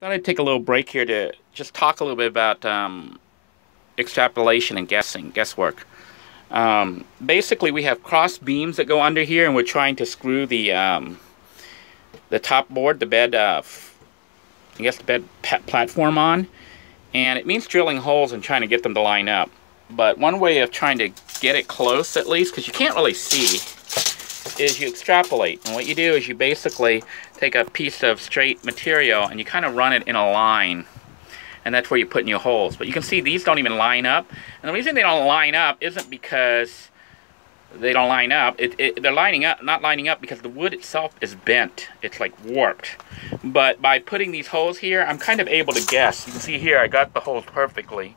Thought I'd take a little break here to just talk a little bit about extrapolation and guesswork. Basically, we have cross beams that go under here, and we're trying to screw the top board, the bed, I guess the bed platform on, and it means drilling holes and trying to get them to line up. But one way of trying to get it close, at least, because you can't really see, is you extrapolate. And what you do is you basically take a piece of straight material and you kind of run it in a line, and that's where you put in your holes. But you can see these don't even line up, and the reason they don't line up isn't because they don't line up. They're lining up, not lining up because the wood itself is bent. It's like warped. But by putting these holes here, I'm kind of able to guess. You can see here I got the holes perfectly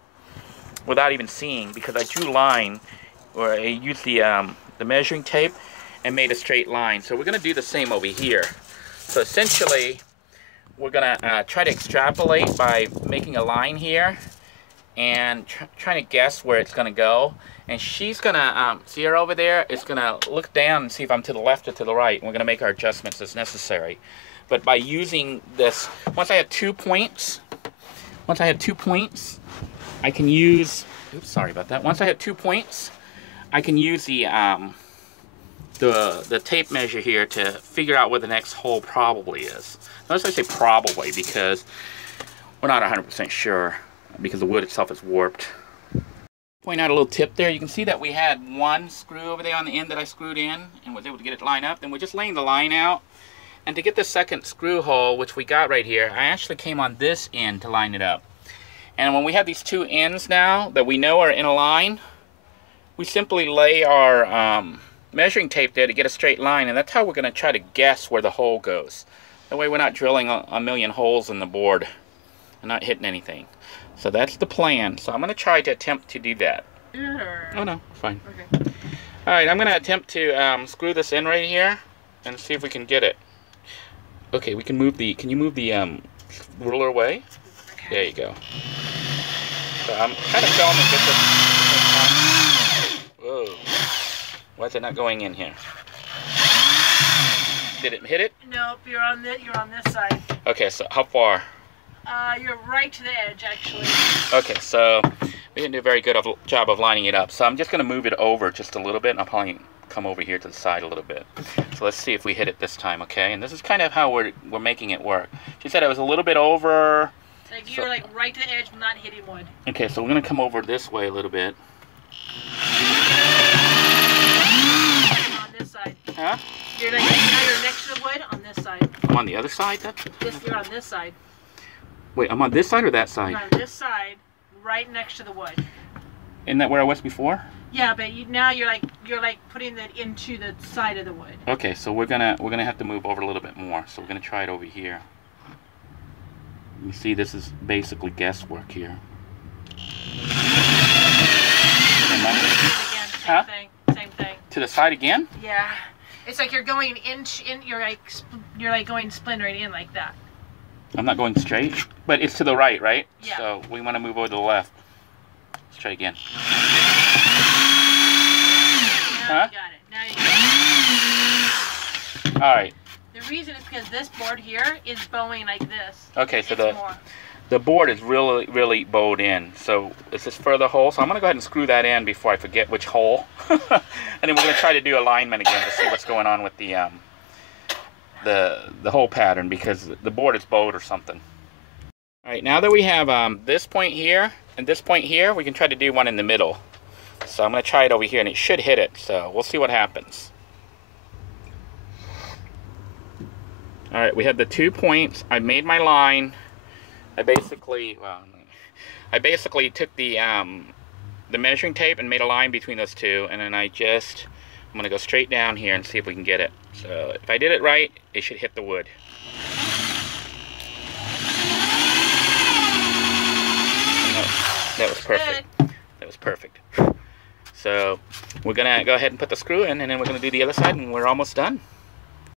without even seeing, because I drew line, or I used the measuring tape and made a straight line. So we're going to do the same over here. So essentially, we're going to try to extrapolate by making a line here and trying to guess where it's going to go. And she's going to, see her over there, is going to look down and see if I'm to the left or to the right. And we're going to make our adjustments as necessary. But by using this, once I have 2 points, I can use, oops, sorry about that. Once I have 2 points, I can use the tape measure here to figure out where the next hole probably is. Notice I say probably because we're not 100% sure, because the wood itself is warped. Point out a little tip there. You can see that we had one screw over there on the end that I screwed in and was able to get it lined up. Then we're just laying the line out. And to get the second screw hole, which we got right here, I actually came on this end to line it up. And when we have these two ends now that we know are in a line, we simply lay our measuring tape there to get a straight line, and that's how we're going to try to guess where the hole goes. That way we're not drilling a million holes in the board and not hitting anything. So that's the plan. So I'm going to try to attempt to do that. Sure. Oh no, fine. Okay. Alright, I'm going to attempt to screw this in right here and see if we can get it. Okay, we can move the, can you move the ruler away? Okay. There you go. So I'm kind of filming this. Whoa. Why is it not going in here? Did it hit it? Nope, you're on this side. Okay, so how far? You're right to the edge, actually. Okay, so we didn't do a very good job of lining it up. So I'm just going to move it over just a little bit, and I'll probably come over here to the side a little bit. So let's see if we hit it this time, okay? And this is kind of how we're making it work. She said it was a little bit over. Like you're like right to the edge, but not hitting wood. Okay, so we're going to come over this way a little bit. On this side. Huh? You're like, now you're next to the wood on this side. I'm on the other side? You're on this side. Wait, I'm on this side or that side? You're on this side, right next to the wood. Isn't that where I was before? Yeah, but now you're like putting it into the side of the wood. Okay, so we're gonna have to move over a little bit more. So we're gonna try it over here. You see, this is basically guesswork here. Again, same thing. Same thing. To the side again? Yeah, it's like you're going you're like going splintering in like that. I'm not going straight, but it's to the right, right? Yeah. So we want to move over to the left. Let's try again. Now you got it. Now you got it. All right. The reason is because this board here is bowing like this. Okay, so the board is really bowed in. So is this further hole? So I'm going to go ahead and screw that in before I forget which hole. And then we're going to try to do alignment again to see what's going on with the hole pattern, because the board is bowed or something. All right, now that we have this point here and this point here, we can try to do one in the middle. So I'm going to try it over here, and it should hit it. So we'll see what happens. All right, we have the 2 points. I made my line. I basically took the measuring tape and made a line between those two, and then I'm going to go straight down here and see if we can get it. So if I did it right, it should hit the wood. That was perfect. That was perfect. So we're going to go ahead and put the screw in, and then we're going to do the other side, and we're almost done.